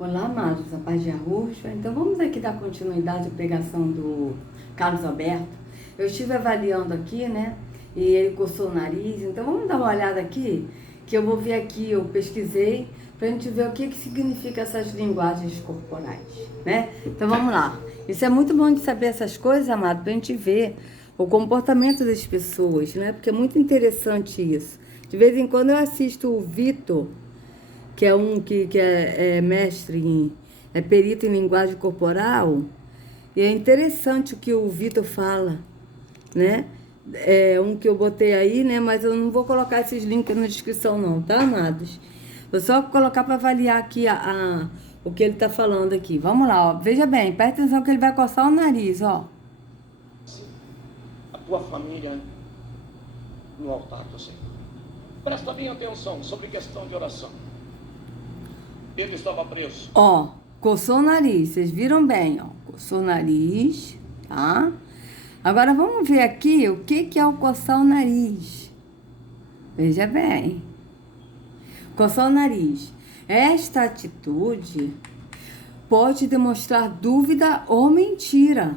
Olá, amados, a paz de Arrocha. Então vamos aqui dar continuidade à pregação do Carlos Alberto. Eu estive avaliando aqui, né? E ele coçou o nariz. Então vamos dar uma olhada aqui, que eu vou ver aqui, eu pesquisei, para a gente ver o que significa essas linguagens corporais, né? Então vamos lá. Isso é muito bom de saber essas coisas, amado, para a gente ver o comportamento das pessoas, né? Porque é muito interessante isso. De vez em quando eu assisto o Vitor, que é um que é mestre é perito em linguagem corporal, e é interessante o que o Vitor fala, né? É um que eu botei aí, né? Mas eu não vou colocar esses links na descrição não, tá, amados? Vou só colocar para avaliar aqui o que ele tá falando aqui. Vamos lá, ó. Veja bem, presta atenção que ele vai coçar o nariz, ó. A tua família no altar do Senhor. Presta bem atenção sobre questão de oração. Ele estava preso. Ó, coçou o nariz, vocês viram bem, ó. Coçou o nariz, tá? Agora vamos ver aqui o que é o coçar o nariz. Veja bem. Coçar o nariz. Esta atitude pode demonstrar dúvida ou mentira.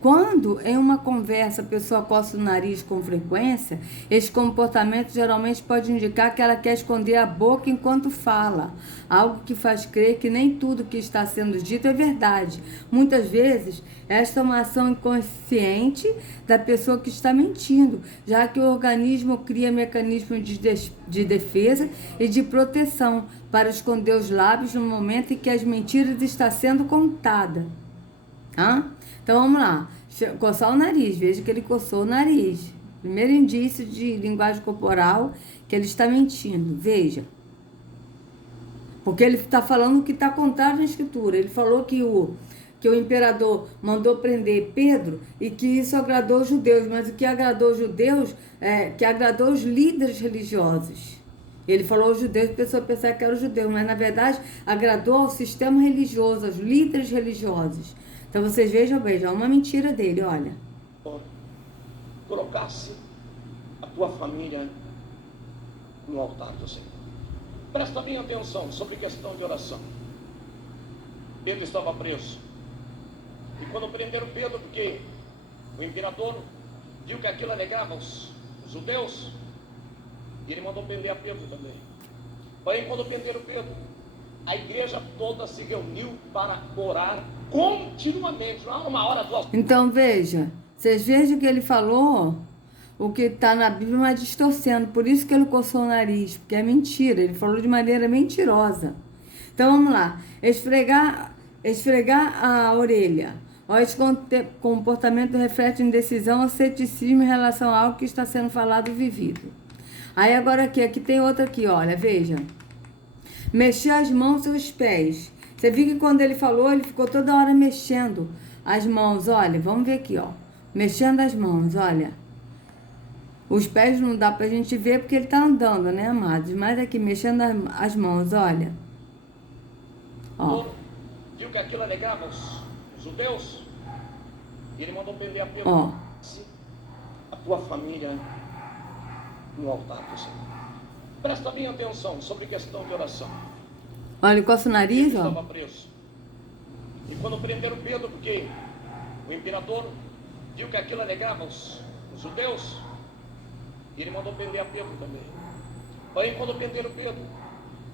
Quando em uma conversa a pessoa coça o nariz com frequência, esse comportamento geralmente pode indicar que ela quer esconder a boca enquanto fala, algo que faz crer que nem tudo que está sendo dito é verdade. Muitas vezes, esta é uma ação inconsciente da pessoa que está mentindo, já que o organismo cria mecanismos de defesa e de proteção para esconder os lábios no momento em que as mentiras estão sendo contadas. Tá? Então vamos lá, coçar o nariz, veja que ele coçou o nariz. Primeiro indício de linguagem corporal que ele está mentindo, veja. Porque ele está falando o que está contado na escritura. Ele falou que o imperador mandou prender Pedro e que isso agradou os judeus, mas o que agradou os judeus é que agradou os líderes religiosos. Ele falou aos judeus, a pessoa pensava que era os judeus, mas na verdade agradou ao sistema religioso, aos líderes religiosos. Então vocês vejam bem, já é uma mentira dele, olha. Colocasse a tua família no altar do Senhor. Presta bem atenção sobre questão de oração. Pedro estava preso. E quando prenderam Pedro, porque o imperador viu que aquilo alegrava os judeus, e ele mandou prender a Pedro também. Porém, quando prenderam Pedro, a igreja toda se reuniu para orar continuamente, não uma hora, duas. Então veja, vocês vejam que ele falou o que está na Bíblia, mas distorcendo. Por isso que ele coçou o nariz, porque é mentira. Ele falou de maneira mentirosa. Então vamos lá. Esfregar a orelha. Ó, esse comportamento reflete indecisão ou ceticismo em relação a algo que está sendo falado ou vivido. Aí agora aqui tem outra aqui, olha, veja. Mexer as mãos e os pés. Você viu que quando ele falou, ele ficou toda hora mexendo as mãos, olha, vamos ver aqui, ó. Mexendo as mãos, olha. Os pés não dá pra gente ver porque ele tá andando, né, amados? Mas aqui, mexendo as mãos, olha. Ó. Viu que aquilo alegrava os judeus? E ele mandou prender a Pedro. Ó. A tua família no altar do Senhor. Presta bem atenção sobre questão de oração. Olha, ele coça o nariz, Ele ó. estava preso. E quando prenderam Pedro, porque o imperador viu que aquilo alegrava os judeus, e ele mandou prender a Pedro também. Porém, quando prenderam Pedro,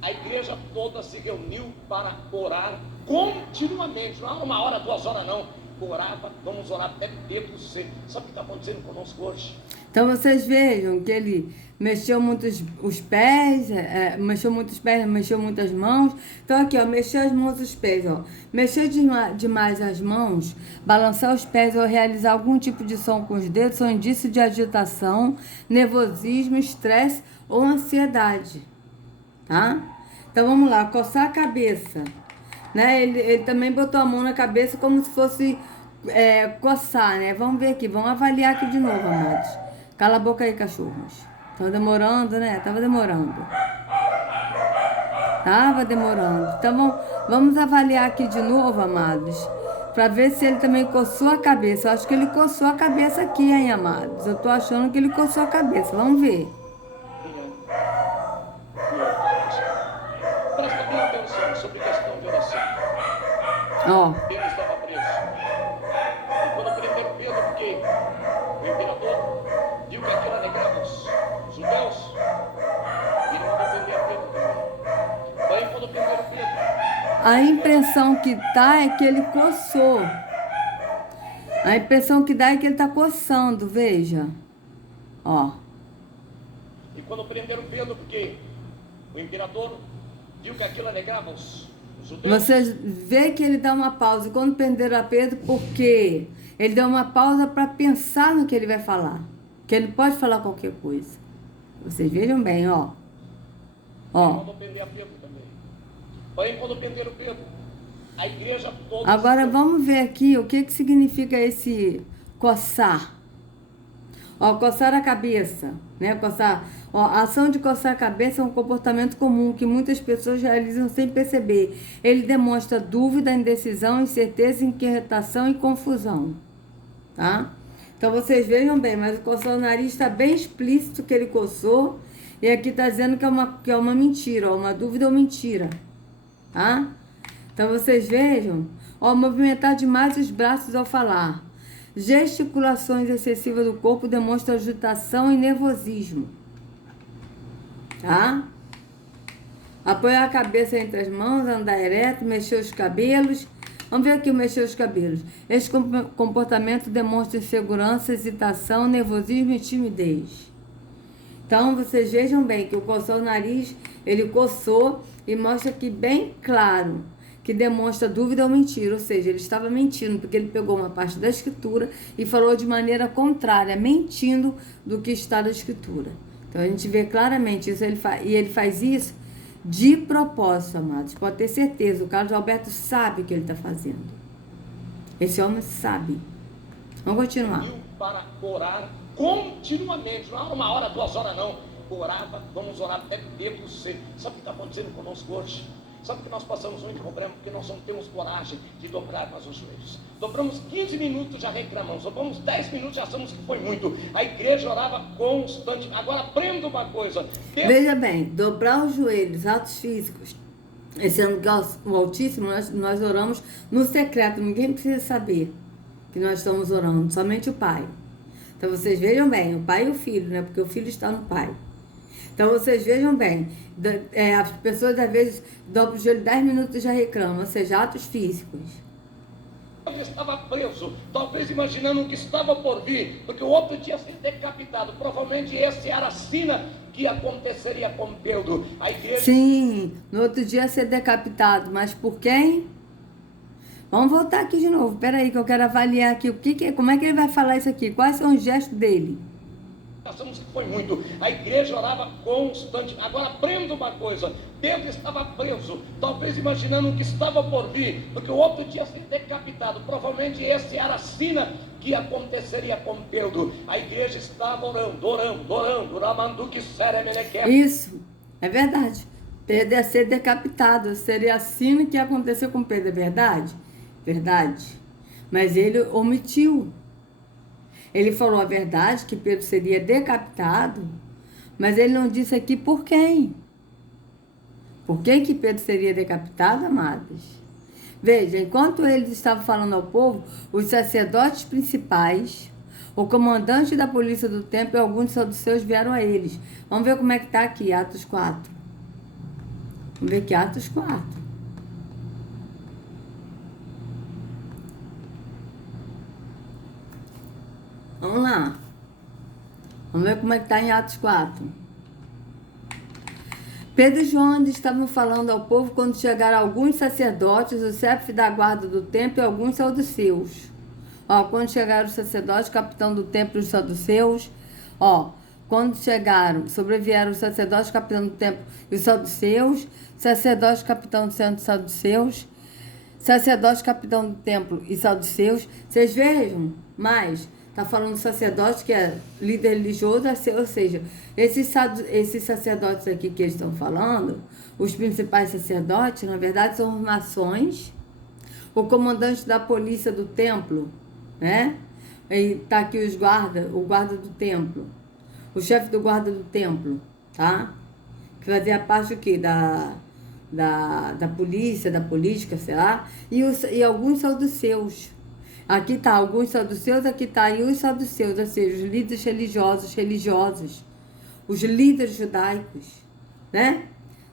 a igreja toda se reuniu para orar continuamente, não uma hora, 2 horas não. Orava, vamos orar até Pedro ser. Sabe o que está acontecendo conosco hoje? Então vocês vejam que ele mexeu muito os pés, mexeu muitos pés, mexeu muitas mãos. Então aqui, ó, mexer as mãos e os pés, ó. Mexer demais as mãos, balançar os pés ou realizar algum tipo de som com os dedos são indícios de agitação, nervosismo, estresse ou ansiedade, tá? Então vamos lá, coçar a cabeça, né? Ele também botou a mão na cabeça como se fosse coçar, né? Vamos ver aqui, vamos avaliar aqui de novo, amados. Cala a boca aí, cachorros. Tava demorando, né? Tava demorando. Então vamos avaliar aqui de novo, amados. Pra ver se ele também coçou a cabeça. Eu acho que ele coçou a cabeça aqui, hein, amados. Eu tô achando que ele coçou a cabeça. Vamos ver. Presta bem atenção sobre questão de oração. Ó, Ele estava preso. E quando prenderam Pedro, porque o imperador viu que aquilo alegrava os judeus, ele mandou prender a Pedro também. Daí quando prenderam Pedro, a impressão que tá é que ele coçou. A impressão que dá é que ele tá coçando, veja. Ó. e quando prenderam Pedro, porque o imperador viu que aquilo alegrava os judeus, Você vê que ele dá uma pausa. Quando prenderam a Pedro, por quê? Ele dá uma pausa para pensar no que ele vai falar. Que ele pode falar qualquer coisa. Vocês vejam bem, ó. ele Ó. mandou prender a Pedro também. Porém, quando prenderam Pedro, a igreja toda... Agora vamos ver aqui o que significa esse coçar. Ó, coçar a cabeça, né? Coçar. Ó, a ação de coçar a cabeça é um comportamento comum que muitas pessoas realizam sem perceber. Ele demonstra dúvida, indecisão, incerteza, inquietação e confusão, tá? Então vocês vejam bem, mas o coçar o nariz está bem explícito que ele coçou. E aqui está dizendo que é uma mentira, ó, uma dúvida ou mentira, tá? Então vocês vejam, ó, movimentar demais os braços ao falar. Gesticulações excessivas do corpo demonstram agitação e nervosismo, tá? Apoiar a cabeça entre as mãos, andar ereto, mexer os cabelos. Vamos ver aqui o mexer os cabelos. Esse comportamento demonstra insegurança, hesitação, nervosismo e timidez. Então, vocês vejam bem que o coçar o nariz, ele coçou e mostra aqui bem claro que demonstra dúvida ou mentira, ou seja, ele estava mentindo, porque ele pegou uma parte da escritura e falou de maneira contrária, mentindo do que está na escritura. Então a gente vê claramente isso, e ele faz isso de propósito, amados. Pode ter certeza, o Carlos Alberto sabe o que ele está fazendo. Esse homem sabe. Vamos continuar. Para orar continuamente, não é uma hora, 2 horas não. Orava, vamos orar até Pedro ser. Sabe o que está acontecendo conosco hoje? Sabe que nós passamos muito problema porque nós não temos coragem de dobrar mais os joelhos. Dobramos 15 minutos, já reclamamos. Dobramos 10 minutos, já achamos que foi muito. A igreja orava constante. Agora aprenda uma coisa. Veja bem, dobrar os joelhos, atos físicos. Esse ano, o Altíssimo, nós oramos no secreto. Ninguém precisa saber que nós estamos orando, somente o Pai. Então vocês vejam bem, o Pai e o Filho, né? Porque o Filho está no Pai. Então vocês vejam bem, as pessoas às vezes dobram o joelho 10 minutos e já reclamam, ou seja, atos físicos. Ele estava preso, talvez imaginando o que estava por vir, porque o outro tinha sido decapitado. Provavelmente esse era a sina que aconteceria com Pedro. A igreja... Sim, no outro dia ia ser decapitado, mas por quem? Vamos voltar aqui de novo, peraí que eu quero avaliar aqui como é que ele vai falar isso aqui, quais são os gestos dele. Achamos que foi muito. A igreja orava constante. Agora aprenda uma coisa. Pedro estava preso, talvez imaginando o que estava por vir, porque o outro tinha sido decapitado. Provavelmente esse era a sina que aconteceria com Pedro. A igreja estava orando. Ramanduque Seremeneque. Isso, é verdade. Pedro ia ser decapitado. Seria a sina que aconteceu com Pedro, é verdade? Verdade. Mas ele omitiu. Ele falou a verdade, que Pedro seria decapitado, mas ele não disse aqui por quem. Por quem que Pedro seria decapitado, amados? Veja, enquanto eles estavam falando ao povo, os sacerdotes principais, o comandante da polícia do templo e alguns saduceus vieram a eles. Vamos ver como é que está aqui, Atos 4. Vamos ver aqui, Atos 4. Vamos lá. Vamos ver como é que está em Atos 4. Pedro e João estavam falando ao povo quando chegaram alguns sacerdotes, o chefe da guarda do templo e alguns saduceus. Ó, quando chegaram os sacerdotes, capitão do templo e os saduceus. Ó, quando chegaram, sobrevieram os sacerdotes, capitão do templo e os saduceus. Sacerdote, capitão do templo e saduceus. Sacerdote, capitão do templo e saduceus. Vocês vejam mais... Está falando sacerdote, que é líder religioso, ou seja, esses sacerdotes aqui que eles estão falando, os principais sacerdotes, na verdade, são maçons, o comandante da polícia do templo, né? E tá aqui o guarda do templo, o chefe do guarda do templo, tá? Que fazia parte o quê? da polícia, da política, sei lá, e alguns saduceus. Aqui tá alguns saduceus, aqui tá e os saduceus, ou seja, os líderes religiosos, os líderes judaicos, né?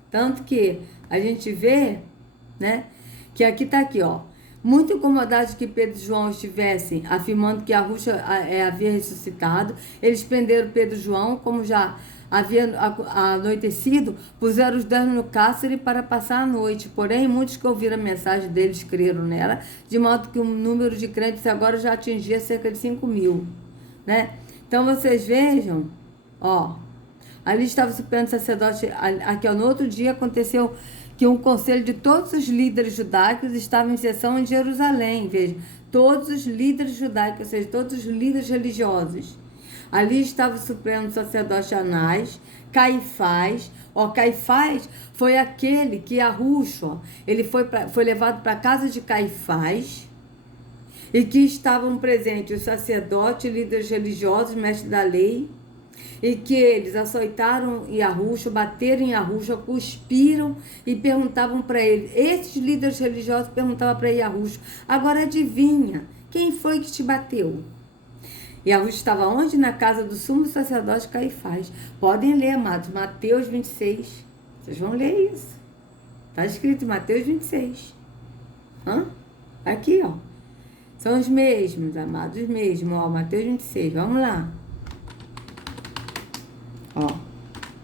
Tanto que a gente vê, né, que aqui tá aqui, ó. Muito incomodados que Pedro e João estivessem afirmando que Arrucha havia ressuscitado, eles prenderam Pedro e João, como já havia anoitecido, puseram os 10 no cárcere para passar a noite. Porém, muitos que ouviram a mensagem deles creram nela, de modo que o número de crentes agora já atingia cerca de 5.000, né? Então, vocês vejam, ó, ali estava o supremo sacerdote, aqui, ó, no outro dia aconteceu que um conselho de todos os líderes judaicos estava em sessão em Jerusalém, veja, todos os líderes judaicos, ou seja, todos os líderes religiosos. Ali estava o supremo sacerdote Anás, Caifás. Ó, Caifás foi aquele que Arrucho, ele foi levado para a casa de Caifás, e que estavam presentes os sacerdotes, líderes religiosos, mestres da lei, e que eles açoitaram Yahushua, bateram em Yahushua, cuspiram e perguntavam para ele. Esses líderes religiosos perguntavam para Yahushua: agora adivinha, quem foi que te bateu? Yahushua estava onde? Na casa do sumo sacerdote Caifás. Podem ler, amados, Mateus 26. Vocês vão ler isso. Está escrito em Mateus 26. Aqui, ó. São os mesmos, amados, os mesmos. Ó, Mateus 26. Vamos lá. Ó,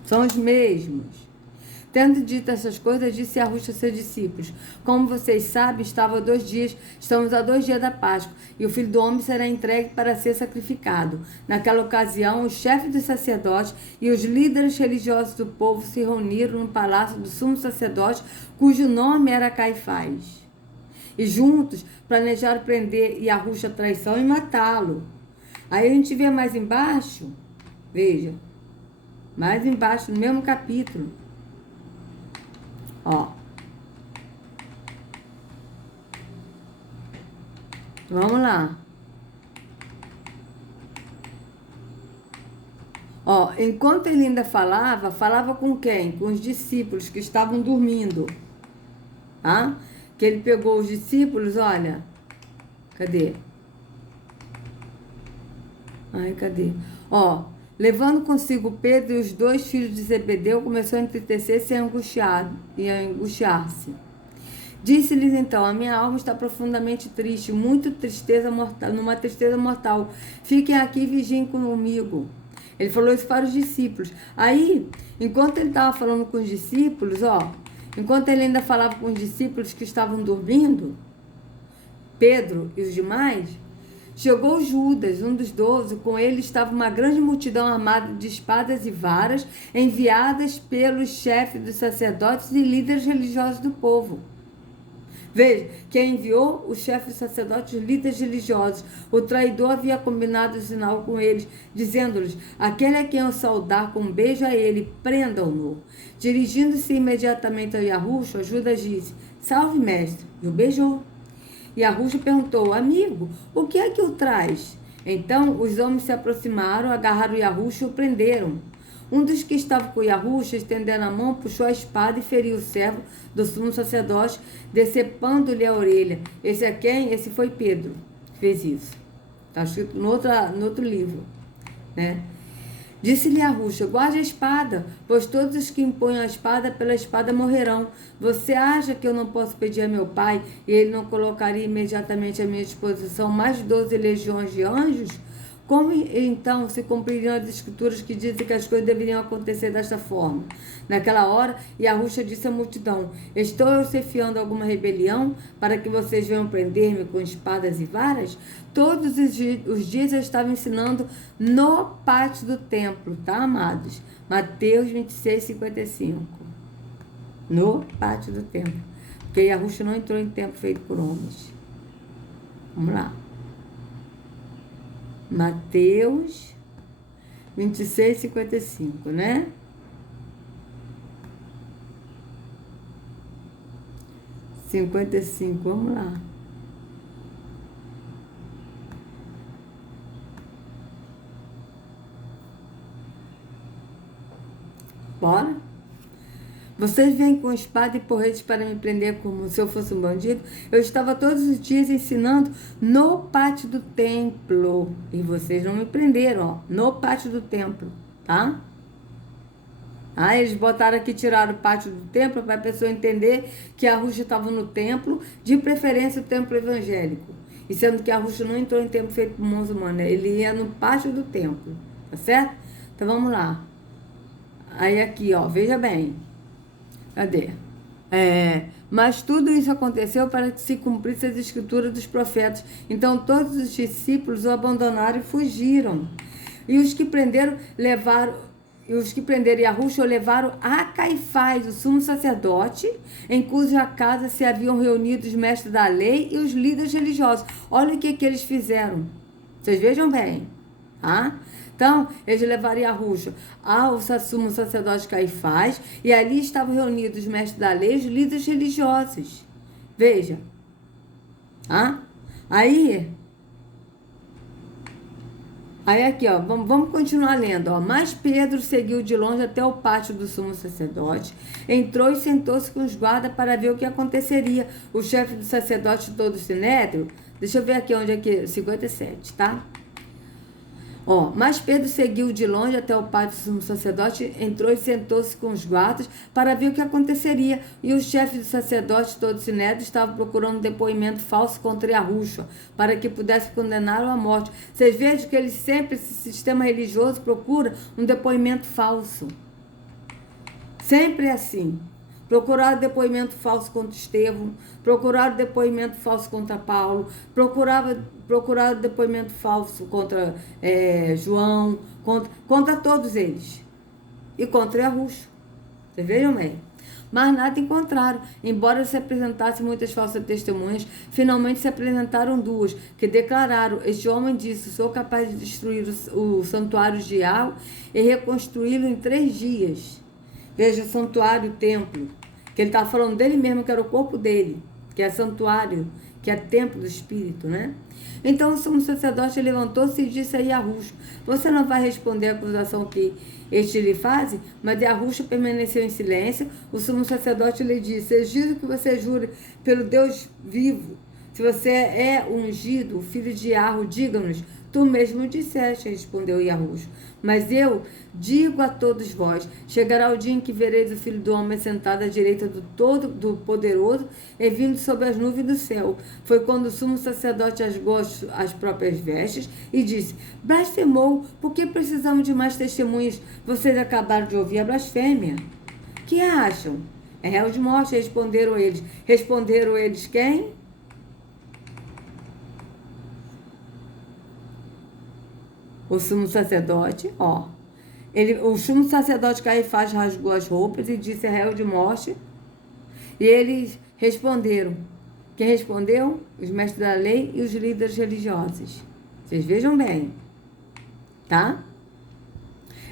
são os mesmos. Tendo dito essas coisas, disse Yahushua a seus discípulos: como vocês sabem, estamos a 2 dias da Páscoa, e o Filho do Homem será entregue para ser sacrificado. Naquela ocasião, os chefes dos sacerdotes e os líderes religiosos do povo se reuniram no palácio do sumo sacerdote, cujo nome era Caifás. E juntos planejaram prender Yahushua a traição e matá-lo. Aí a gente vê mais embaixo, veja, mais embaixo, no mesmo capítulo. Ó. Vamos lá. Ó, enquanto ele ainda falava com quem? Com os discípulos que estavam dormindo. Tá? Que ele pegou os discípulos, olha. Cadê? Ai, cadê? Ó. Levando consigo Pedro e os 2 filhos de Zebedeu, começou a entristecer-se e a angustiar-se. Disse-lhes então: a minha alma está profundamente triste, numa tristeza mortal. Fiquem aqui e vigiem comigo. Ele falou isso para os discípulos. Aí, enquanto ele estava falando com os discípulos, ó, enquanto ele ainda falava com os discípulos que estavam dormindo, Pedro e os demais, chegou Judas, um dos 12, com ele estava uma grande multidão armada de espadas e varas, enviadas pelos chefes dos sacerdotes e líderes religiosos do povo. Veja, quem enviou? Os chefes dos sacerdotes e líderes religiosos. O traidor havia combinado o sinal com eles, dizendo-lhes: aquele a quem eu saudar com um beijo a ele, prendam-no. Dirigindo-se imediatamente a Yahushua, Judas disse: salve, mestre, e o beijou. E Yahushua perguntou: amigo, o que é que o traz? Então os homens se aproximaram, agarraram Yahushua e o prenderam. Um dos que estava com Yahushua, estendendo a mão, puxou a espada e feriu o servo do sumo sacerdote, decepando-lhe a orelha. Esse é quem? Esse foi Pedro que fez isso. Está escrito no outro livro, né? Disse-lhe Yahushua: guarde a espada, pois todos os que impõem a espada pela espada morrerão. Você acha que eu não posso pedir a meu pai e ele não colocaria imediatamente à minha disposição mais de 12 legiões de anjos? Como então se cumpririam as escrituras que dizem que as coisas deveriam acontecer desta forma? Naquela hora, Yahushua disse à multidão: estou eu chefiando alguma rebelião para que vocês venham prender-me com espadas e varas? Todos os dias eu estava ensinando no pátio do templo, tá, amados? Mateus 26, 55. No pátio do templo. Porque Yahushua não entrou em templo feito por homens. Vamos lá. Mateus 26, 55, né? 55, vamos lá. Bora? Vocês vêm com espada e porretes para me prender como se eu fosse um bandido? Eu estava todos os dias ensinando no pátio do templo. E vocês não me prenderam, ó, no pátio do templo, tá? Ah, eles botaram aqui, tiraram o pátio do templo para a pessoa entender que a Ruxa estava no templo, de preferência o templo evangélico. E sendo que a Ruxa não entrou em templo feito por mãos humanas, ele ia no pátio do templo, tá certo? Então vamos lá. Aí aqui, ó, veja bem. Cadê? Mas tudo isso aconteceu para que se cumprisse as escrituras dos profetas. Então todos os discípulos o abandonaram e fugiram. E os que prenderam Yahushua o levaram a Caifás, o sumo sacerdote, em cuja casa se haviam reunido os mestres da lei e os líderes religiosos. Olha o que eles fizeram. Vocês vejam bem, tá? Então, eles levaram Yahushua ao sumo sacerdote Caifás, e ali estavam reunidos os mestres da lei e os líderes religiosos. Veja. Tá? Aí aqui, ó, vamos continuar lendo, ó. Mas Pedro seguiu de longe até o pátio do sumo sacerdote, entrou e sentou-se com os guardas para ver o que aconteceria. O chefe do sacerdote todo o sinédrio, deixa eu ver aqui onde é que, 57, tá? Ó, mas Pedro seguiu de longe até o pátio do sumo sacerdote, entrou e sentou-se com os guardas para ver o que aconteceria. E o chefe do sacerdote, todo o sinédrio, estava procurando um depoimento falso contra Yahushua, para que pudesse condená-lo à morte. Vocês vejam que eles sempre, esse sistema religioso, procura um depoimento falso. Sempre é assim. Procuraram depoimento falso contra Estevão, procuraram depoimento falso contra Paulo, procuraram depoimento falso contra João, contra todos eles. E contra Yahushua. Vocês vejam bem? Mas nada encontraram. Embora se apresentassem muitas falsas testemunhas, finalmente se apresentaram duas, que declararam: este homem disse, sou capaz de destruir o santuário de Yahweh e reconstruí-lo em 3 dias. Veja, santuário, templo, que ele estava falando dele mesmo, que era o corpo dele, que é santuário, que é templo do Espírito, né? Então o sumo sacerdote levantou-se e disse a Yahushua: você não vai responder a acusação que este lhe faz? Mas Yahushua permaneceu em silêncio. O sumo sacerdote lhe disse: exijo que você jure pelo Deus vivo. Se você é ungido, o filho de Yahweh, diga-nos. Tu mesmo disseste, respondeu Yahushua. Mas eu digo a todos vós: chegará o dia em que vereis o Filho do Homem sentado à direita do Poderoso e vindo sobre as nuvens do céu. Foi quando o sumo sacerdote rasgou as próprias vestes e disse: blasfemou, por que precisamos de mais testemunhas? Vocês acabaram de ouvir a blasfêmia. Que acham? É réu de morte, responderam eles. Responderam eles quem? O sumo sacerdote, ó. O sumo sacerdote Caifás rasgou as roupas e disse: é réu de morte. E eles responderam. Quem respondeu? Os mestres da lei e os líderes religiosos. Vocês vejam bem. Tá?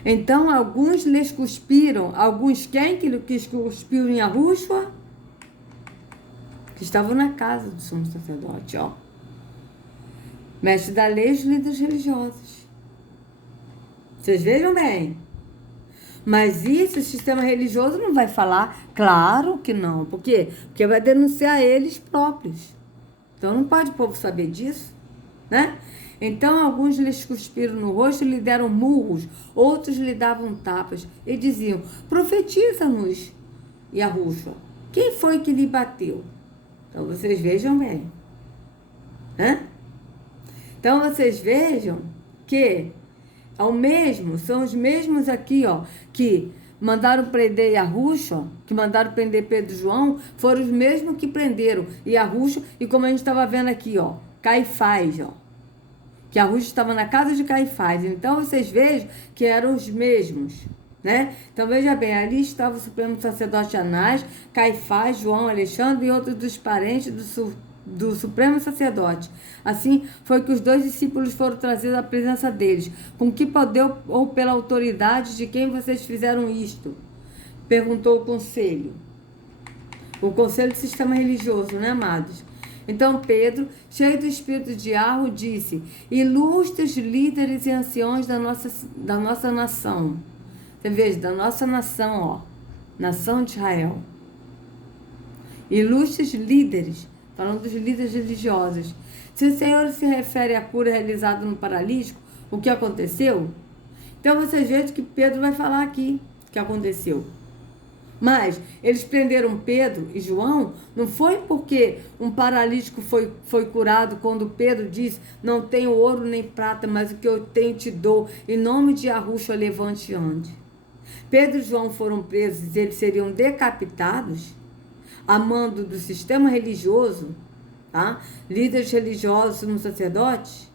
Então, alguns lhes cuspiram. Alguns quem que cuspiram em Yahushua? Que estavam na casa do sumo sacerdote, ó. Mestres da lei e os líderes religiosos. Vocês vejam bem. Mas isso o sistema religioso não vai falar? Claro que não. Por quê? Porque vai denunciar eles próprios. Então não pode o povo saber disso, né? Então alguns lhes cuspiram no rosto e lhe deram murros, outros lhe davam tapas e diziam: profetiza-nos, Yahushua, quem foi que lhe bateu? Então vocês vejam bem. Né? Então vocês vejam que são os mesmos aqui, ó, que mandaram prender Yahushua, que mandaram prender Pedro e João, foram os mesmos que prenderam Yahushua, e como a gente estava vendo aqui, ó, Caifás, ó, que Yahushua estava na casa de Caifás. Então vocês vejam que eram os mesmos, né? Então veja bem, ali estava o supremo sacerdote Anás, Caifás, João, Alexandre e outros dos parentes do supremo sacerdote. Assim foi que os 2 discípulos foram trazidos à presença deles. Com que poder ou pela autoridade de quem vocês fizeram isto? Perguntou o conselho. O conselho do sistema religioso, né, amados? Então Pedro, cheio do espírito de Yahweh, disse: ilustres líderes e anciões da nossa nação. Você veja, da nossa nação, ó. nação de Israel. Ilustres líderes, falando dos líderes religiosos. Se o Senhor se refere à cura realizada no paralítico, o que aconteceu? Então vocês vejam que Pedro vai falar aqui o que aconteceu. Mas eles prenderam Pedro e João, não foi porque um paralítico foi curado quando Pedro disse, não tenho ouro nem prata, mas o que eu tenho te dou, em nome de Yahushua, levante e ande. Pedro e João foram presos e eles seriam decapitados, a mando do sistema religioso, tá? Líderes religiosos, sumos sacerdotes,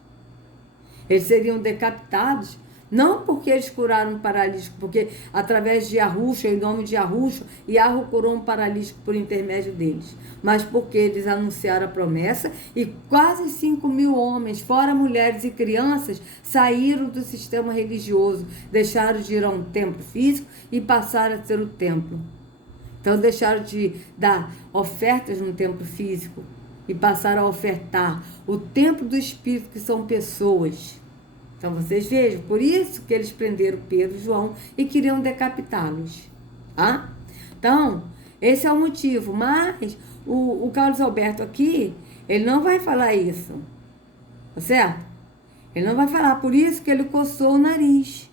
eles seriam decapitados, não porque eles curaram um paralítico, porque através de Yahushua, em nome de Yahushua, Yahu curou um paralítico por intermédio deles, mas porque eles anunciaram a promessa e quase 5.000 homens, fora mulheres e crianças, saíram do sistema religioso, deixaram de ir a um templo físico e passaram a ser o templo. Então deixaram de dar ofertas no templo físico e passaram a ofertar o templo do Espírito, que são pessoas. Então vocês vejam, por isso que eles prenderam Pedro e João e queriam decapitá-los. Tá? Então, esse é o motivo. Mas o Carlos Alberto aqui, ele não vai falar isso. Tá certo? Ele não vai falar, por isso que ele coçou o nariz.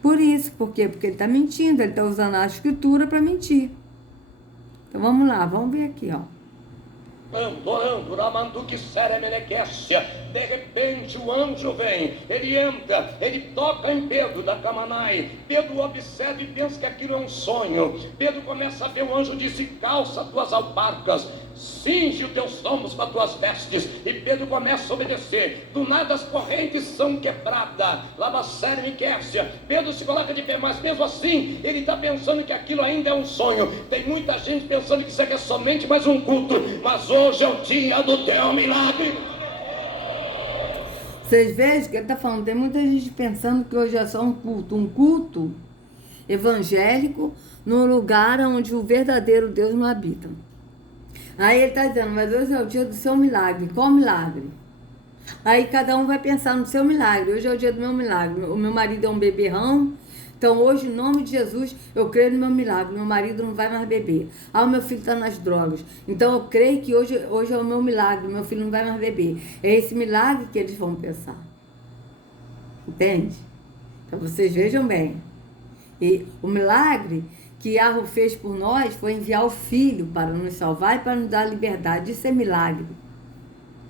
Por isso, por quê? Porque ele está mentindo, ele está usando a escritura para mentir. Então vamos lá, vamos ver aqui, ó. Orando, Ramanduque Seremenequécia. De repente o anjo vem, ele entra, ele toca em Pedro da Camanai. Pedro observa e pensa que aquilo é um sonho. Pedro começa a ver, o anjo disse, calça tuas alparcas, cinge os teus ombros com as tuas vestes. E Pedro começa a obedecer. Do nada as correntes são quebradas. Lava Seremenequécia. Pedro se coloca de pé, mas mesmo assim ele está pensando que aquilo ainda é um sonho. Tem muita gente pensando que isso aqui é somente mais um culto, mas hoje é o dia do teu milagre. Vocês vejam que ele está falando, tem muita gente pensando que hoje é só um culto evangélico, num lugar onde o verdadeiro Deus não habita. Aí ele está dizendo, mas hoje é o dia do seu milagre. Qual milagre? Aí cada um vai pensar no seu milagre. Hoje é o dia do meu milagre. O meu marido é um beberrão, então hoje, em nome de Jesus, eu creio no meu milagre. Meu marido não vai mais beber. Ah, o meu filho está nas drogas. Então eu creio que hoje é o meu milagre. Meu filho não vai mais beber. É esse milagre que eles vão pensar. Entende? Então vocês vejam bem. E o milagre que Yahu fez por nós foi enviar o Filho para nos salvar e para nos dar liberdade. Isso é milagre.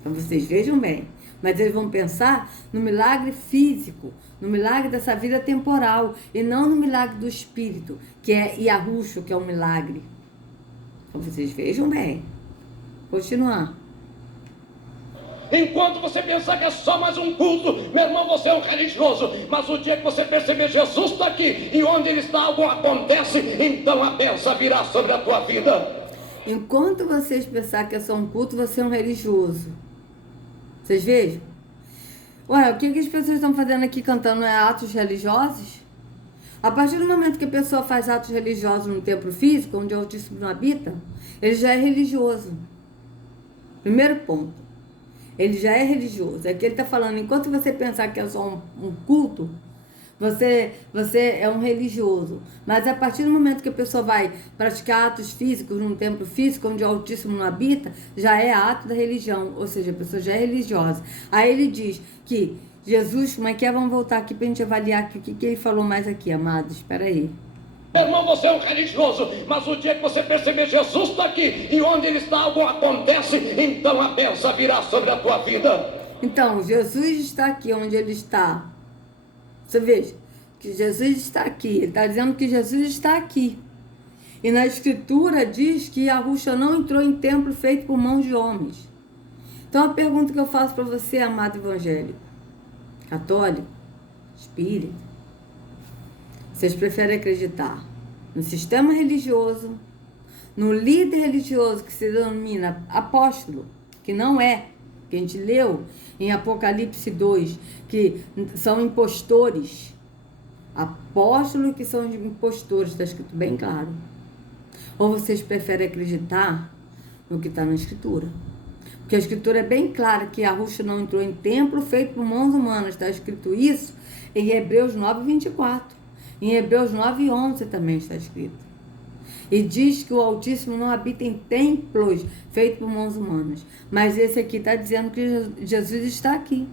Então vocês vejam bem. Mas eles vão pensar no milagre físico, no milagre dessa vida temporal, e não no milagre do Espírito, que é Yahushua, que é um milagre. Então vocês vejam bem. Continuar. Enquanto você pensar que é só mais um culto, meu irmão, você é um religioso. Mas o dia que você perceber Jesus está aqui, e onde ele está algo acontece, então a bênção virá sobre a tua vida. Enquanto vocês pensar que é só um culto, você é um religioso. Vocês vejam? Ué, o que as pessoas estão fazendo aqui cantando é atos religiosos? A partir do momento que a pessoa faz atos religiosos no templo físico, onde o Altíssimo não habita, ele já é religioso. Primeiro ponto. Ele já é religioso. É que ele está falando, enquanto você pensar que é só um culto, você é um religioso. Mas a partir do momento que a pessoa vai praticar atos físicos num templo físico, onde o Altíssimo não habita, já é ato da religião. Ou seja, a pessoa já é religiosa. Aí ele diz que Jesus, como é que é? Vamos voltar aqui para a gente avaliar aqui, o que ele falou mais aqui, amados. Espera aí. Meu irmão, você é um religioso, mas o dia que você perceber Jesus está aqui, e onde ele está algo acontece, então a bênção virá sobre a tua vida. Então, Jesus está aqui onde ele está. Você veja que Jesus está aqui. Ele está dizendo que Jesus está aqui. E na Escritura diz que Yahushua não entrou em templo feito por mãos de homens. Então a pergunta que eu faço para você, amado evangélico, católico, espírita, vocês preferem acreditar no sistema religioso, no líder religioso que se denomina apóstolo, que não é, que a gente leu em Apocalipse 2, que são impostores, apóstolos que são impostores, está escrito bem claro. Ou vocês preferem acreditar no que está na Escritura? Porque a Escritura é bem clara que Yahushua não entrou em templo feito por mãos humanas, está escrito isso em Hebreus 9:24. Em Hebreus 9:11 também está escrito. E diz que o Altíssimo não habita em templos feitos por mãos humanas. Mas esse aqui está dizendo que Jesus está aqui.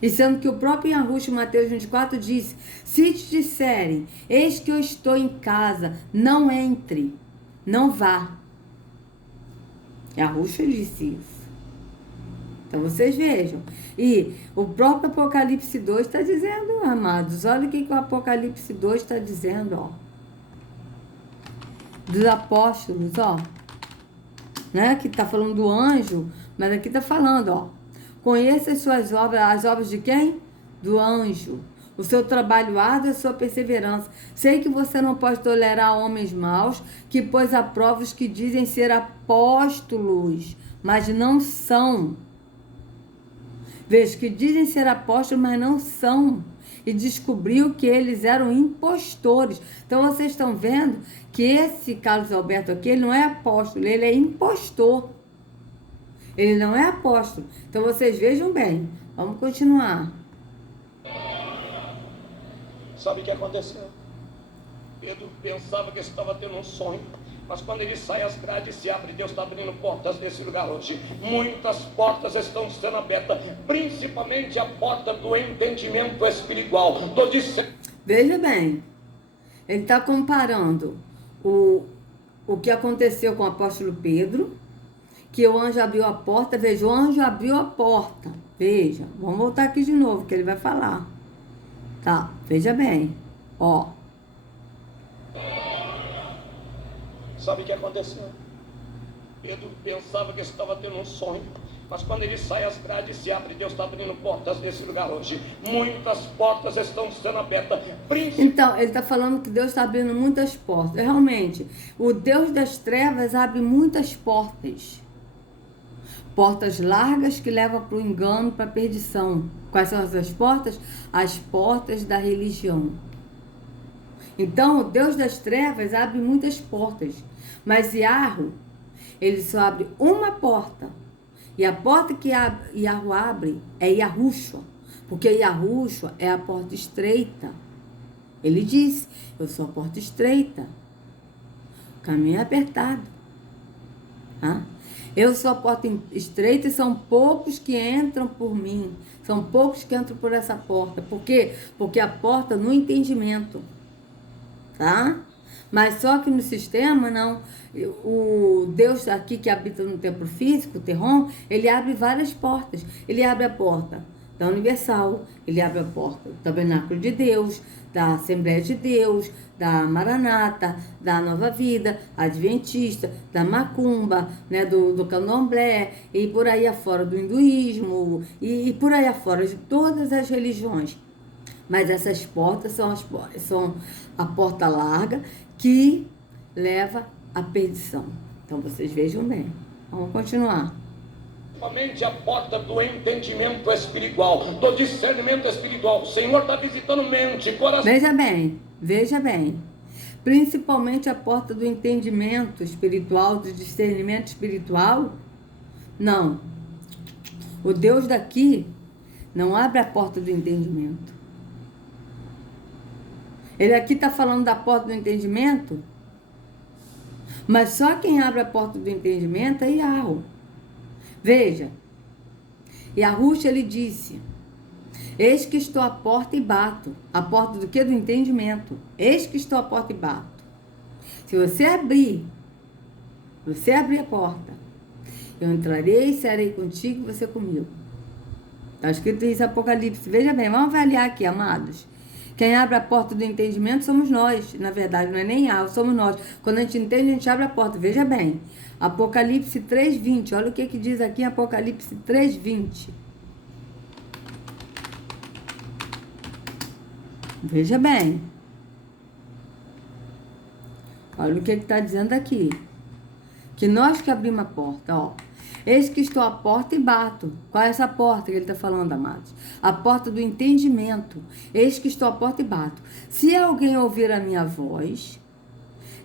E sendo que o próprio Yahushua, em Mateus 24, disse: se te disserem, eis que eu estou em casa, não entre, não vá. Yahushua disse isso. Então vocês vejam. E o próprio Apocalipse 2 está dizendo, amados, olha o que o Apocalipse 2 está dizendo, ó. Dos apóstolos, ó. Né? Que está falando do anjo, mas aqui está falando, ó. Conheça as suas obras, as obras de quem? Do anjo. O seu trabalho árduo e a sua perseverança. Sei que você não pode tolerar homens maus, que pôs a prova os que dizem ser apóstolos, mas não são. Veja, que dizem ser apóstolos, mas não são. E descobriu que eles eram impostores. Então, vocês estão vendo que esse Carlos Alberto aqui, ele não é apóstolo, ele é impostor. Ele não é apóstolo. Então, vocês vejam bem. Vamos continuar. Sabe o que aconteceu? Pedro pensava que estava tendo um sonho. Mas quando ele sai, as grades se abrem. Deus está abrindo portas nesse lugar hoje. Muitas portas estão sendo abertas. Principalmente a porta do entendimento espiritual. Veja bem. Ele está comparando o que aconteceu com o apóstolo Pedro. Que o anjo abriu a porta. Veja, o anjo abriu a porta. Veja, vamos voltar aqui de novo, que ele vai falar. Tá, veja bem. Ó. Sabe o que aconteceu? Pedro pensava que estava tendo um sonho. Mas quando ele sai, as grades se abrem. Deus está abrindo portas nesse lugar hoje. Muitas portas estão sendo abertas. Então, ele está falando que Deus está abrindo muitas portas. Realmente, o Deus das trevas abre muitas portas. Portas largas que levam para o engano, para a perdição. Quais são essas portas? As portas da religião. Então, o Deus das trevas abre muitas portas. Mas Yahu, ele só abre uma porta. E a porta que Yahu abre é Yahushua. Porque Yahushua é a porta estreita. Ele disse, eu sou a porta estreita. O caminho é apertado. Tá? Eu sou a porta estreita e são poucos que entram por mim. São poucos que entram por essa porta. Por quê? Porque a porta no entendimento. Tá? Mas só que no sistema, não. O Deus aqui que habita no templo físico, o Terron, ele abre várias portas. Ele abre a porta da Universal, ele abre a porta do Tabernáculo de Deus, da Assembleia de Deus, da Maranata, da Nova Vida, Adventista, da Macumba, né, do Candomblé, e por aí afora do hinduísmo, e por aí afora de todas as religiões. Mas essas portas são a porta larga que leva à perdição. Então vocês vejam bem. Vamos continuar. Principalmente a porta do entendimento espiritual, do discernimento espiritual. O Senhor está visitando mente, coração. Veja bem. Principalmente a porta do entendimento espiritual, do discernimento espiritual. Não. O Deus daqui não abre a porta do entendimento. Ele aqui está falando da porta do entendimento, mas só quem abre a porta do entendimento é Yahu. Veja, Yahushua, ele disse, eis que estou à porta e bato. A porta do quê? Do entendimento. Eis que estou à porta e bato. Se você abrir a porta, eu entrarei e serei contigo e você comigo. Está escrito isso em Apocalipse. Veja bem, vamos avaliar aqui, amados. Quem abre a porta do entendimento somos nós. Na verdade, não é nem Yahu, somos nós. Quando a gente entende, a gente abre a porta. Veja bem. Apocalipse 3:20. Olha o que diz aqui em Apocalipse 3:20. Veja bem. Olha o que está dizendo aqui. Que nós que abrimos a porta, ó. Eis que estou à porta e bato. Qual é essa porta que ele está falando, amados? A porta do entendimento. Eis que estou à porta e bato. Se alguém ouvir a minha voz,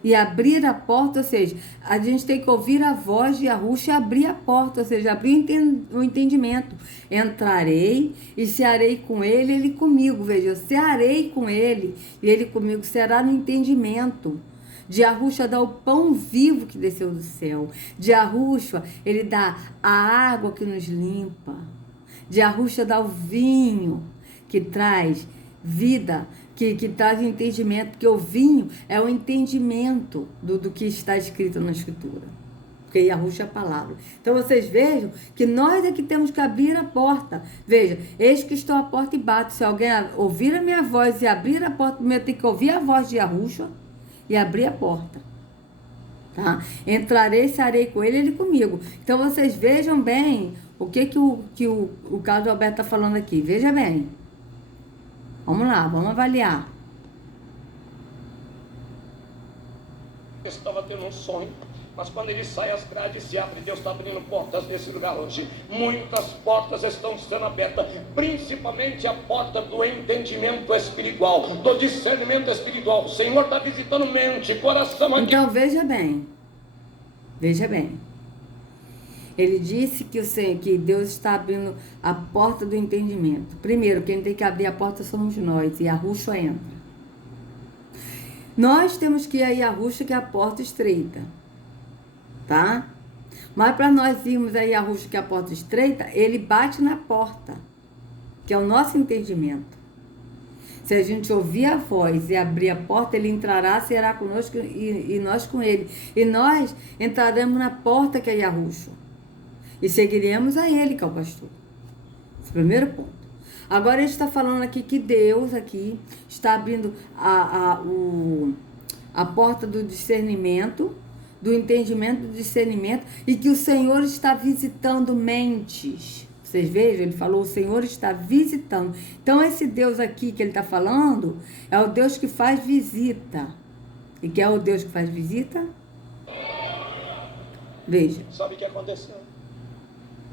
e abrir a porta, ou seja, a gente tem que ouvir a voz de Yahushua e abrir a porta, ou seja, abrir o entendimento. Entrarei e cearei com ele, ele comigo. Veja, eu cearei com ele e ele comigo, será no entendimento. De Yahushua dá o pão vivo que desceu do céu. De Yahushua, ele dá a água que nos limpa. De Yahushua dá o vinho que traz vida, que traz entendimento, porque o vinho é o entendimento do que está escrito na Escritura. Porque Yahushua é a palavra. Então vocês vejam que nós é que temos que abrir a porta. Veja, eis que estou à porta e bato. Se alguém ouvir a minha voz e abrir a porta, primeiro tem que ouvir a voz de Yahushua e abrir a porta. Tá? Entrarei e cearei com ele, ele comigo. Então vocês vejam bem o que o Carlos Alberto está falando aqui. Veja bem. Vamos lá, vamos avaliar. Estava tendo um sonho, mas quando ele sai, as grades se abrem. Deus está abrindo portas nesse lugar hoje. Muitas portas estão sendo abertas, principalmente a porta do entendimento espiritual, do discernimento espiritual. O Senhor está visitando mente, coração aqui. Então veja bem. Veja bem. Ele disse que Deus está abrindo a porta do entendimento. Primeiro, quem tem que abrir a porta somos nós, e Yahushua entra. Nós temos que ir a Yahushua, que é a porta estreita. Tá? Mas para nós irmos a Yahushua, que é a porta estreita, ele bate na porta, que é o nosso entendimento. Se a gente ouvir a voz e abrir a porta, ele entrará, será conosco e nós com ele. E nós entraremos na porta, que é Yahushua. E seguiremos a ele, que é o pastor. Esse é o primeiro ponto. Agora ele está falando aqui que Deus aqui está abrindo a porta do discernimento, do entendimento, do discernimento, e que o Senhor está visitando mentes. Vocês vejam, ele falou, o Senhor está visitando. Então esse Deus aqui que ele está falando é o Deus que faz visita. E que é o Deus que faz visita? Veja. Sabe o que aconteceu?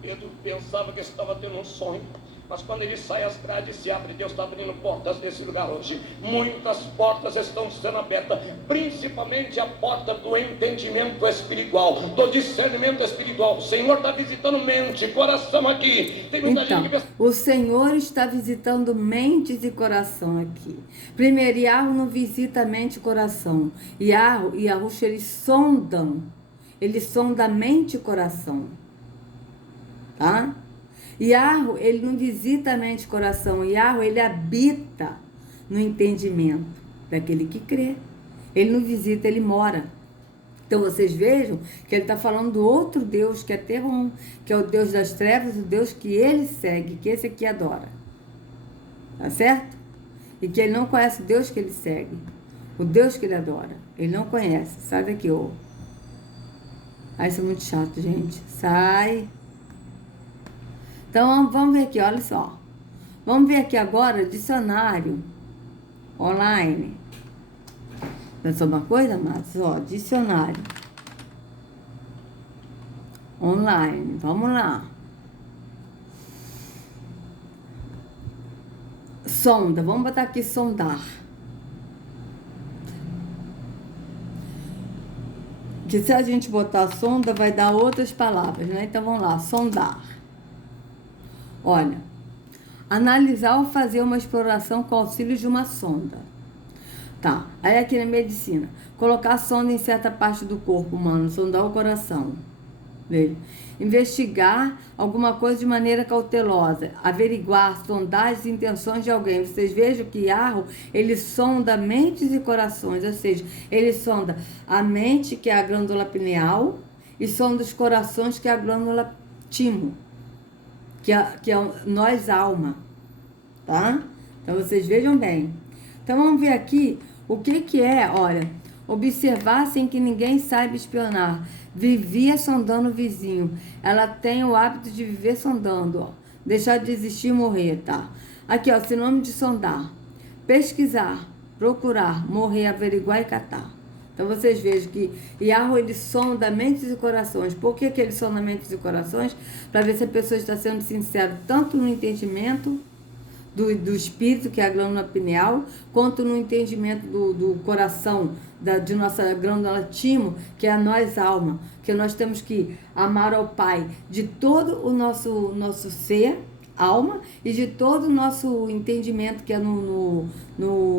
Pedro pensava que estava tendo um sonho, mas quando ele sai, as grades se abrem. Deus está abrindo portas nesse lugar hoje. Muitas portas estão sendo abertas, principalmente a porta do entendimento espiritual, do discernimento espiritual. O Senhor está visitando mente, coração aqui. Tem muita então, gente que... o Senhor está visitando mentes e coração aqui. Primeiro, Yahu não visita mente e coração. Yahu e Yahushua, eles sondam mente e coração. Tá? Yahu, ele não visita a mente e coração. Yahu, ele habita no entendimento daquele que crê. Ele não visita, ele mora. Então vocês vejam que ele está falando do outro Deus, que é Terron, que é o Deus das trevas, o Deus que ele segue, que esse aqui adora. Tá certo? E que ele não conhece o Deus que ele segue, o Deus que ele adora. Ele não conhece. Sai daqui, ô. Ah, isso é muito chato, gente. Sai. Então, vamos ver aqui, olha só. Vamos ver aqui agora, dicionário online. Pensou uma coisa, Matos? Ó, dicionário online. Vamos lá. Sonda. Vamos botar aqui sondar. Que se a gente botar sonda, vai dar outras palavras, né? Então, vamos lá. Sondar. Olha, analisar ou fazer uma exploração com auxílio de uma sonda. Tá, aí aqui na medicina, colocar a sonda em certa parte do corpo humano, sondar o coração. Veja. Investigar alguma coisa de maneira cautelosa, averiguar, sondar as intenções de alguém. Vocês vejam que Yahu, ele sonda mentes e corações, ou seja, ele sonda a mente, que é a glândula pineal, e sonda os corações, que é a glândula timo. Que é nós alma, tá? Então vocês vejam bem. Então vamos ver aqui o que é, olha, observar sem que ninguém saiba espionar. Vivia sondando o vizinho. Ela tem o hábito de viver sondando, ó. Deixar de existir e morrer, tá? Aqui, ó, sinônimo de sondar. Pesquisar, procurar, morrer, averiguar e catar. Então vocês vejam que Yahu, ele sonda mentes e corações. Por que ele sonda mentes e corações? Para ver se a pessoa está sendo sincera tanto no entendimento do espírito, que é a glândula pineal, quanto no entendimento do coração, de nossa glândula timo, que é a nós alma, que nós temos que amar ao Pai de todo o nosso ser, alma, e de todo o nosso entendimento, que é no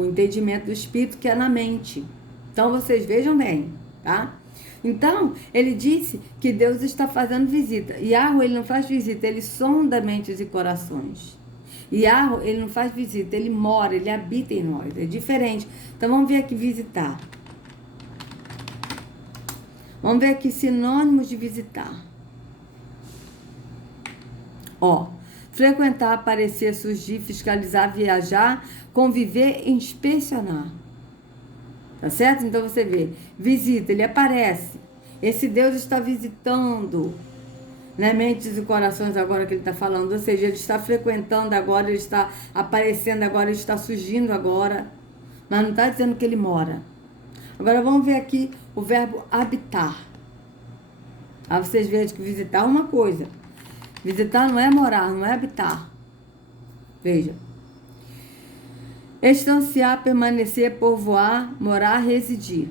entendimento do espírito, que é na mente. Então vocês vejam bem, tá? Então, ele disse que Deus está fazendo visita. Yahweh, ele não faz visita, ele sonda mentes e corações. Yahweh, ele não faz visita, ele mora, ele habita em nós. É diferente. Então, vamos ver aqui visitar. Vamos ver aqui sinônimos de visitar. Ó, frequentar, aparecer, surgir, fiscalizar, viajar, conviver e inspecionar. Tá certo? Então você vê, visita, ele aparece. Esse Deus está visitando, né, mentes e corações agora que ele está falando. Ou seja, ele está frequentando agora, ele está aparecendo agora, ele está surgindo agora. Mas não está dizendo que ele mora. Agora vamos ver aqui o verbo habitar. Aí vocês vejam que visitar é uma coisa. Visitar não é morar, não é habitar. Veja. Estanciar, permanecer, povoar, morar, residir.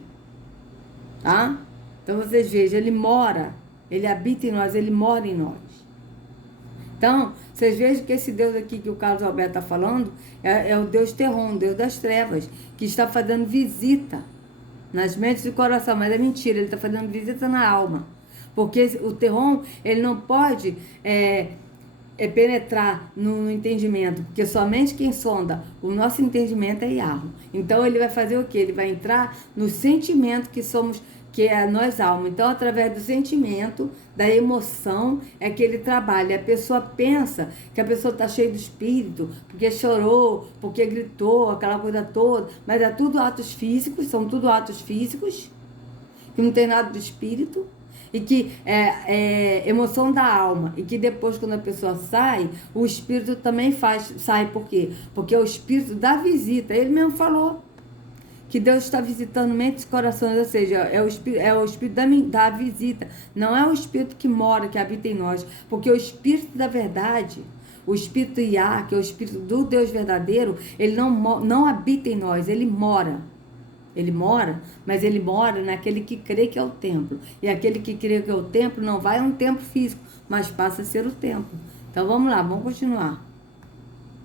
Tá? Então vocês vejam, ele mora, ele habita em nós, ele mora em nós. Então, vocês vejam que esse Deus aqui que o Carlos Alberto está falando é o Deus Terron, Deus das trevas, que está fazendo visita nas mentes e coração. Mas é mentira, ele está fazendo visita na alma. Porque o Terron, ele não pode penetrar no entendimento, porque somente quem sonda o nosso entendimento é Yahweh. Então ele vai fazer o quê? Ele vai entrar no sentimento que somos, que é nós alma. Então, através do sentimento, da emoção, é que ele trabalha. A pessoa pensa que a pessoa está cheia do espírito, porque chorou, porque gritou, aquela coisa toda, mas é tudo atos físicos, são tudo atos físicos, que não tem nada do espírito. E que é emoção da alma. E que depois, quando a pessoa sai, o espírito também sai. Por quê? Porque é o espírito da visita. Ele mesmo falou que Deus está visitando mentes e corações. Ou seja, é o espírito da visita. Não é o espírito que mora, que habita em nós. Porque o espírito da verdade, o espírito Yah, que é o espírito do Deus verdadeiro, ele não habita em nós, ele mora. Ele mora, mas ele mora naquele que crê que é o templo. E aquele que crê que é o templo não vai a um templo físico, mas passa a ser o templo. Então vamos lá, vamos continuar.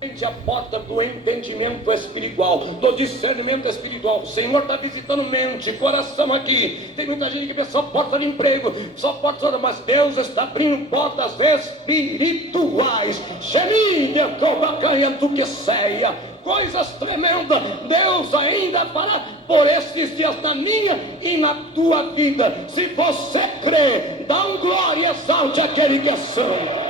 A porta do entendimento espiritual, do discernimento espiritual. O Senhor está visitando mente, coração aqui. Tem muita gente que pensa só porta de emprego, só porta, mas Deus está abrindo portas espirituais. Gemília, cobacanha, do que ceia. Coisas tremendas Deus ainda fará por estes dias na minha e na tua vida. Se você crê, dá um glória e exalte aquele que é santo.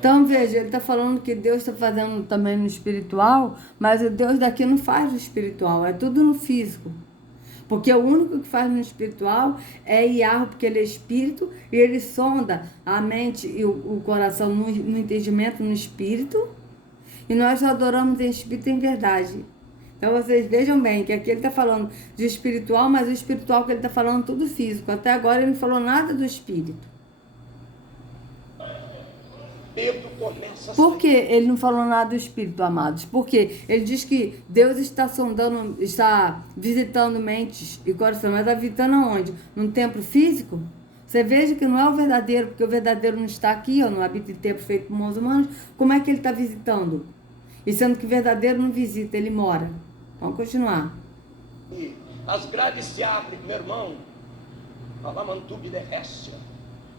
Então veja, ele está falando que Deus está fazendo também no espiritual, mas o Deus daqui não faz no espiritual, é tudo no físico. Porque o único que faz no espiritual é Yahweh, porque ele é espírito e ele sonda a mente e o coração no entendimento, no espírito. E nós adoramos em espírito e em verdade. Então vocês vejam bem que aqui ele está falando de espiritual, mas o espiritual que ele está falando é tudo físico. Até agora ele não falou nada do espírito. Por que ele não falou nada do espírito, amados? Porque ele diz que Deus está sondando, está visitando mentes e coração. Mas está visitando aonde? Num templo físico? Você veja que não é o verdadeiro, porque o verdadeiro não está aqui, não habita em templo feito por mãos humanas. Como é que ele está visitando? E sendo que o verdadeiro não visita, ele mora. Vamos continuar. As grades se abrem, meu irmão. Alamantube de Récia.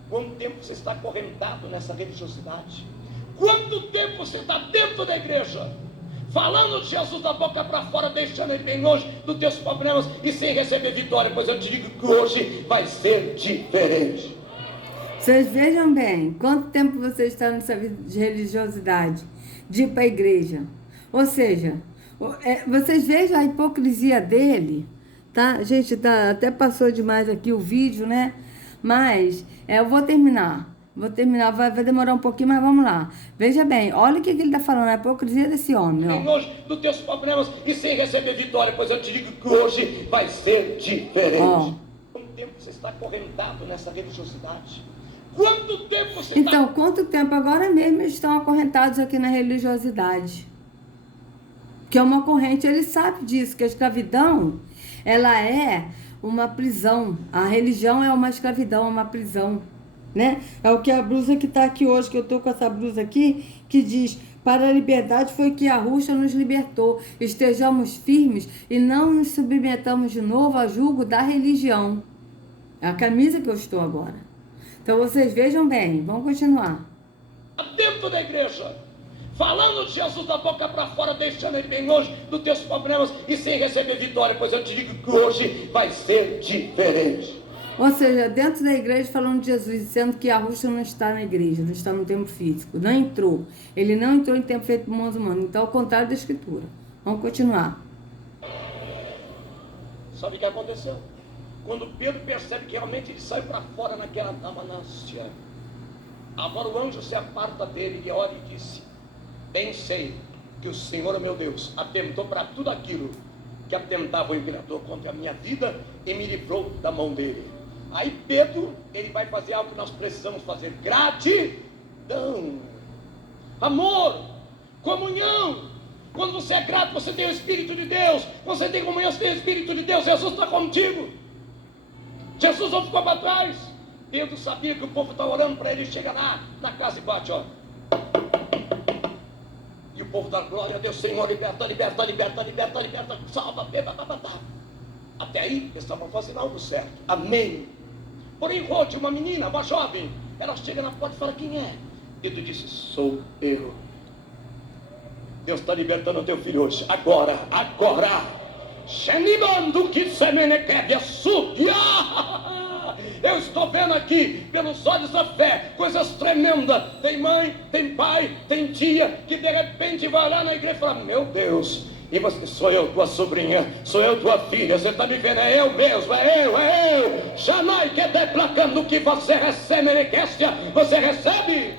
Quanto tempo você está acorrentado nessa religiosidade? Quanto tempo você está dentro da igreja? Falando de Jesus da boca para fora, deixando ele bem longe dos teus problemas e sem receber vitória. Pois eu te digo que hoje vai ser diferente. Vocês vejam bem, quanto tempo você está nessa vida de religiosidade, de ir para a igreja. Ou seja, vocês vejam a hipocrisia dele, tá? Gente, até passou demais aqui o vídeo, né? Mas eu vou terminar, vai demorar um pouquinho, mas vamos lá. Veja bem, olha o que ele está falando, a hipocrisia desse homem. Bem longe dos teus problemas e sem receber vitória, pois eu te digo que hoje vai ser diferente. Quanto tempo você está acorrentado nessa religiosidade? Quanto tempo você Então, quanto tempo? Agora mesmo eles estão acorrentados aqui na religiosidade. Que é uma corrente, ele sabe disso, que a escravidão, ela é uma prisão. A religião é uma escravidão, é uma prisão, né? É o que a blusa que está aqui hoje, que eu estou com essa blusa aqui, que diz: para a liberdade foi que a Rússia nos libertou. Estejamos firmes e não nos submetamos de novo a julgo da religião. É a camisa que eu estou agora. Então vocês vejam bem, vamos continuar. dentro da igreja, falando de Jesus da boca para fora, deixando ele bem longe dos teus problemas e sem receber vitória, pois eu te digo que hoje vai ser diferente. Ou seja, dentro da igreja falando de Jesus, dizendo que a Rússia não está na igreja, não está no tempo físico, não entrou. Ele não entrou em tempo feito por mãos humanas. Então, ao contrário da escritura. Vamos continuar. Sabe o que aconteceu? Quando Pedro percebe que realmente ele saiu para fora naquela Damanástia, agora o anjo se aparta dele e olha e disse: bem sei que o Senhor, meu Deus, atentou para tudo aquilo que atentava o imperador contra a minha vida e me livrou da mão dele. Aí Pedro, ele vai fazer algo que nós precisamos fazer: gratidão, amor, comunhão. Quando você é grato, você tem o Espírito de Deus. Quando você tem comunhão, você tem o Espírito de Deus. Jesus está contigo. Jesus não ficou para trás. Pedro sabia que o povo está orando para ele. Chega lá na casa e bate, ó. E o povo dá glória a Deus: Senhor, liberta, liberta, liberta, liberta, liberta, salva, até aí eles estavam fazendo algo certo. Amém. Porém, Rode, uma menina, uma jovem, ela chega na porta e fala: quem é? Pedro disse: sou eu. Deus está libertando o teu filho hoje. Agora, agora. Eu estou vendo aqui, pelos olhos da fé, coisas tremendas. Tem mãe, tem pai, tem tia, que de repente vai lá na igreja e fala: meu Deus, e você, sou eu tua sobrinha, sou eu tua filha, você está me vendo? É eu mesmo, é eu. Jamais que deplacando que você recebe, você recebe.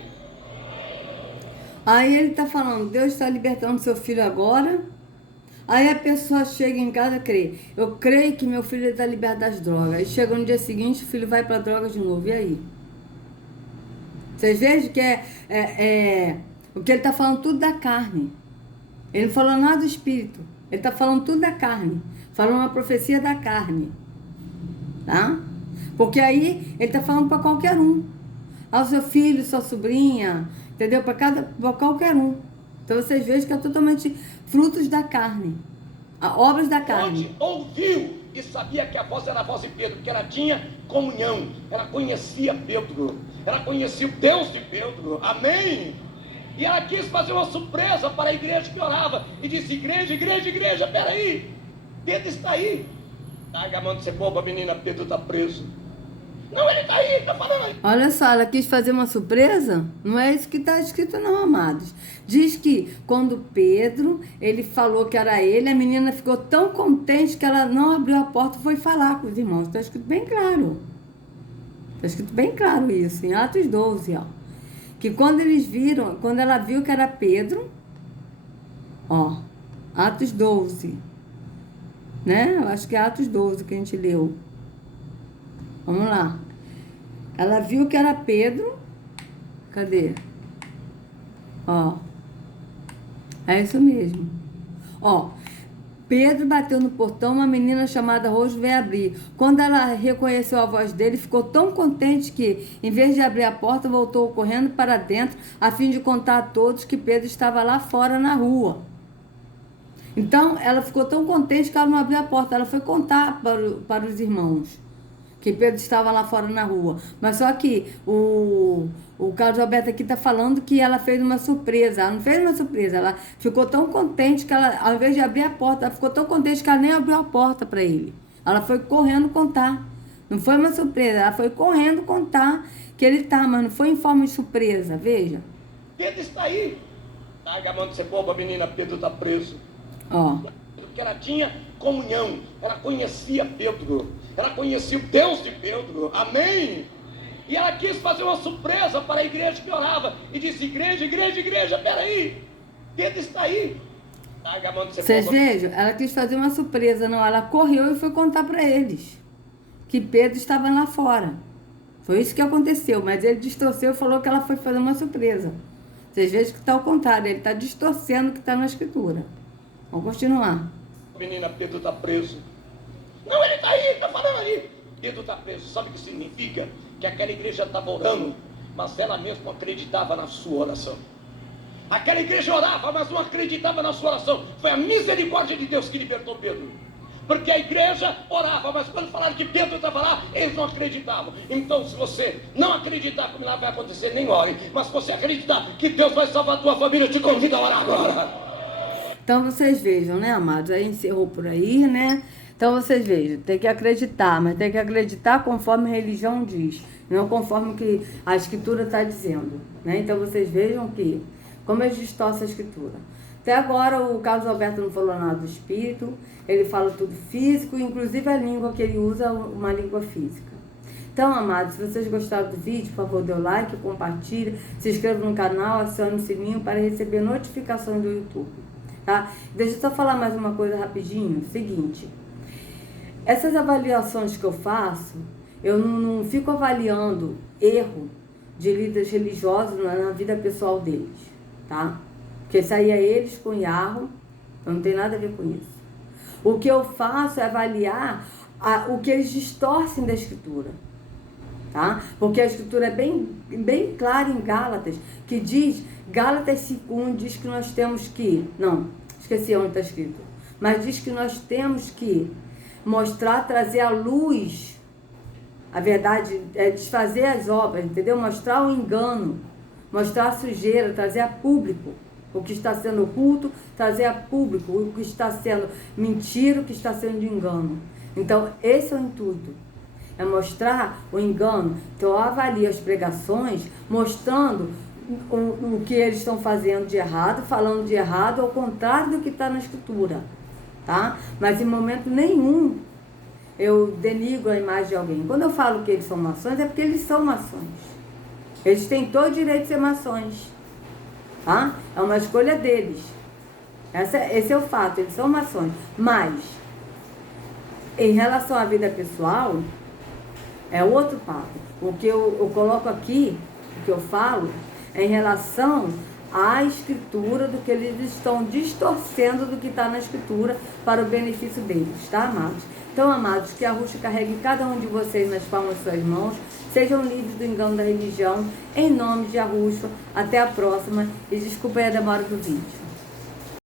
Aí ele está falando: Deus está libertando seu filho agora. Aí a pessoa chega em casa e crê: eu creio que meu filho está liberto das drogas. Aí chega no dia seguinte, o filho vai para a droga de novo. E aí? Vocês vejam que o que ele está falando tudo da carne. Ele não falou nada do espírito. Ele está falando tudo da carne. Falando uma profecia da carne. Tá? Porque aí ele está falando para qualquer um. Ao seu filho, sua sobrinha, entendeu? Para qualquer um. Então vocês vejam que é totalmente frutos da carne, obras da carne. Ouviu e sabia que a voz era a voz de Pedro, porque ela tinha comunhão, ela conhecia Pedro, ela conhecia o Deus de Pedro, amém? E ela quis fazer uma surpresa para a igreja que orava, e disse: igreja, igreja, igreja, peraí, Pedro está aí. Larga a mão de ser boba, menina, Pedro está preso. Não, ele está aí, está falando aí. Olha só, ela quis fazer uma surpresa? Não é isso que está escrito não, amados. Diz que quando Pedro, ele falou que era ele, a menina ficou tão contente que ela não abriu a porta e foi falar com os irmãos. Está escrito bem claro. Está escrito bem claro isso, em Atos 12, ó. Que quando eles viram, quando ela viu que era Pedro, ó, Atos 12, né? Eu acho que é Atos 12 que a gente leu. Vamos lá. Ela viu que era Pedro. Cadê? Ó. É isso mesmo. Ó. Pedro bateu no portão, uma menina chamada Rose veio abrir. Quando ela reconheceu a voz dele, ficou tão contente que, em vez de abrir a porta, voltou correndo para dentro, a fim de contar a todos que Pedro estava lá fora na rua. Então, ela ficou tão contente que ela não abriu a porta. Ela foi contar para os irmãos que Pedro estava lá fora na rua. Mas só que o Carlos Alberto aqui está falando que ela fez uma surpresa. Ela não fez uma surpresa, ela ficou tão contente que ela, ao invés de abrir a porta, ela ficou tão contente que ela nem abriu a porta para ele. Ela foi correndo contar. Não foi uma surpresa, ela foi correndo contar que ele está, mas não foi em forma de surpresa, veja. Pedro está aí. Larga a mão de ser boba, menina, Pedro está preso. Ó. Porque ela tinha comunhão, ela conhecia Pedro, ela conhecia o Deus de Pedro, amém? E ela quis fazer uma surpresa para a igreja que orava, e disse: igreja, igreja, igreja, peraí, Pedro está aí. Larga a mão de ser Vocês vejam, ela quis fazer uma surpresa, não, ela correu e foi contar para eles que Pedro estava lá fora. Foi isso que aconteceu, mas ele distorceu e falou que ela foi fazer uma surpresa. Vocês veem que está ao contrário, ele está distorcendo o que está na escritura. Vamos continuar. Menina, Pedro está preso. Não, ele está aí, está falando ali. Pedro está preso. Sabe o que significa? Que aquela igreja estava orando, mas ela mesma acreditava na sua oração. Aquela igreja orava, mas não acreditava na sua oração. Foi a misericórdia de Deus que libertou Pedro. Porque a igreja orava, mas quando falaram que Pedro estava lá, eles não acreditavam. Então, se você não acreditar que o milagre vai acontecer, nem ore. Mas se você acreditar que Deus vai salvar a tua família, eu te convido a orar agora. Então vocês vejam, né, amados? Aí encerrou por aí, né? Então vocês vejam, tem que acreditar, mas tem que acreditar conforme a religião diz, não conforme o que a escritura está dizendo, né? Então vocês vejam que, como eles distorcem a escritura. Até agora o Carlos Alberto não falou nada do espírito, ele fala tudo físico, inclusive a língua que ele usa é uma língua física. Então, amados, se vocês gostaram do vídeo, por favor, dê o like, compartilhe, se inscreva no canal, acione o sininho para receber notificações do YouTube. Tá? Deixa eu só falar mais uma coisa rapidinho. Seguinte, essas avaliações que eu faço, eu não fico avaliando erro de líderes religiosos na vida pessoal deles, tá? Porque isso aí é eles com Yahoo, não tem nada a ver com isso. O que eu faço é avaliar o que eles distorcem da escritura, tá? Porque a escritura é bem clara em Gálatas, que diz, Gálatas 5:1 diz que nós temos que, não, esqueci onde está escrito, mas diz que nós temos que mostrar, trazer à luz a verdade, desfazer as obras, entendeu? Mostrar o engano, mostrar a sujeira, trazer a público o que está sendo oculto, trazer a público o que está sendo mentira, o que está sendo de engano. Então, esse é o intuito. É mostrar o engano. Então, eu avalio as pregações mostrando o que eles estão fazendo de errado, falando de errado, ao contrário do que está na escritura, tá? Mas em momento nenhum eu denigro a imagem de alguém. Quando eu falo que eles são maçons, é porque eles são maçons. Eles têm todo o direito de ser maçons, tá? É uma escolha deles. Esse é o fato, eles são maçons. Mas, em relação à vida pessoal, é outro papo. O que eu coloco aqui, o que eu falo, é em relação à escritura, do que eles estão distorcendo do que está na escritura para o benefício deles, tá, amados? Então, amados, que a Ruxa carregue cada um de vocês nas palmas de suas mãos, sejam livres do engano da religião, em nome de Arruxo. Até a próxima, e desculpa aí a demora do vídeo.